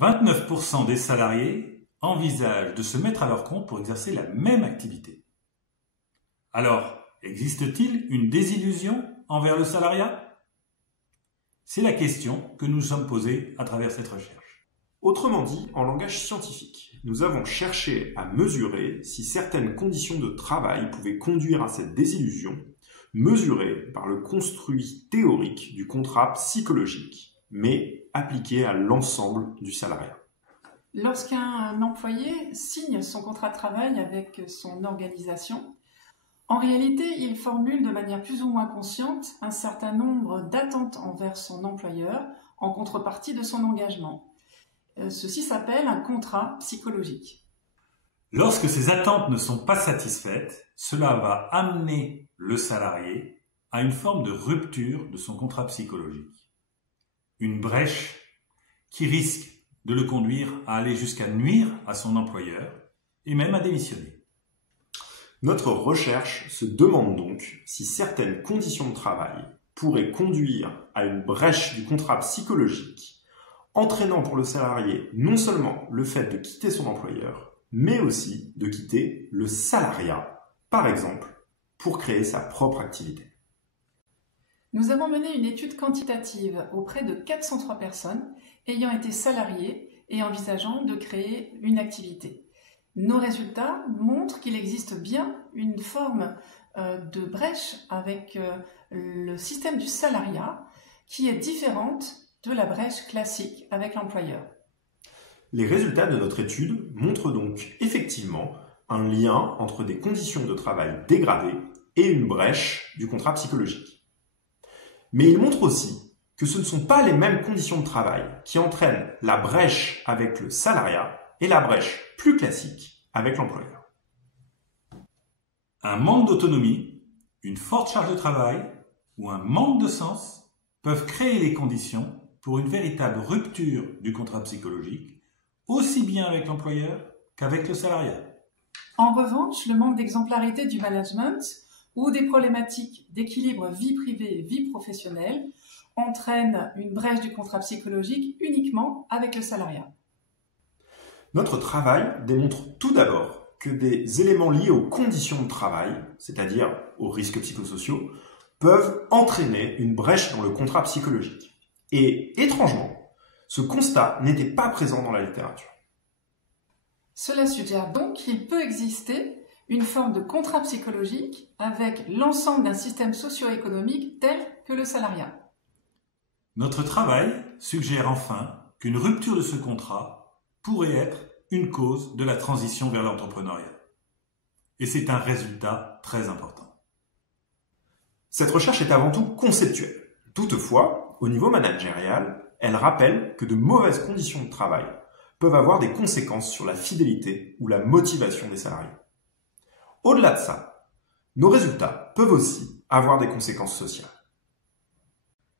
29% des salariés envisagent de se mettre à leur compte pour exercer la même activité. Alors, existe-t-il une désillusion envers le salariat? C'est la question que nous sommes posée à travers cette recherche. Autrement dit, en langage scientifique, nous avons cherché à mesurer si certaines conditions de travail pouvaient conduire à cette désillusion, mesurée par le construit théorique du contrat psychologique, mais appliqué à l'ensemble du salariat. Lorsqu'un employé signe son contrat de travail avec son organisation, en réalité, il formule de manière plus ou moins consciente un certain nombre d'attentes envers son employeur en contrepartie de son engagement. Ceci s'appelle un contrat psychologique. Lorsque ces attentes ne sont pas satisfaites, cela va amener le salarié à une forme de rupture de son contrat psychologique. Une brèche qui risque de le conduire à aller jusqu'à nuire à son employeur et même à démissionner. Notre recherche se demande donc si certaines conditions de travail pourraient conduire à une brèche du contrat psychologique, entraînant pour le salarié non seulement le fait de quitter son employeur, mais aussi de quitter le salariat, par exemple, pour créer sa propre activité. Nous avons mené une étude quantitative auprès de 403 personnes ayant été salariées et envisageant de créer une activité. Nos résultats montrent qu'il existe bien une forme de brèche avec le système du salariat qui est différente de la brèche classique avec l'employeur. Les résultats de notre étude montrent donc effectivement un lien entre des conditions de travail dégradées et une brèche du contrat psychologique. Mais ils montrent aussi que ce ne sont pas les mêmes conditions de travail qui entraînent la brèche avec le salariat et la brèche plus classique avec l'employeur. Un manque d'autonomie, une forte charge de travail ou un manque de sens peuvent créer les conditions pour une véritable rupture du contrat psychologique, aussi bien avec l'employeur qu'avec le salariat. En revanche, le manque d'exemplarité du management ou des problématiques d'équilibre vie privée et vie professionnelle entraînent une brèche du contrat psychologique uniquement avec le salariat. Notre travail démontre tout d'abord que des éléments liés aux conditions de travail, c'est-à-dire aux risques psychosociaux, peuvent entraîner une brèche dans le contrat psychologique. Et étrangement, ce constat n'était pas présent dans la littérature. Cela suggère donc qu'il peut exister une forme de contrat psychologique avec l'ensemble d'un système socio-économique tel que le salariat. Notre travail suggère enfin qu'une rupture de ce contrat pourrait être une cause de la transition vers l'entrepreneuriat. Et c'est un résultat très important. Cette recherche est avant tout conceptuelle. Toutefois, au niveau managérial, elle rappelle que de mauvaises conditions de travail peuvent avoir des conséquences sur la fidélité ou la motivation des salariés. Au-delà de ça, nos résultats peuvent aussi avoir des conséquences sociales.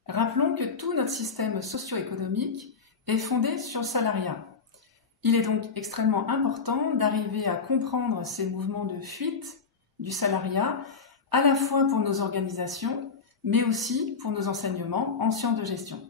Rappelons que tout notre système socio-économique est fondé sur le salariat. Il est donc extrêmement important d'arriver à comprendre ces mouvements de fuite du salariat, à la fois pour nos organisations, mais aussi pour nos enseignements en sciences de gestion.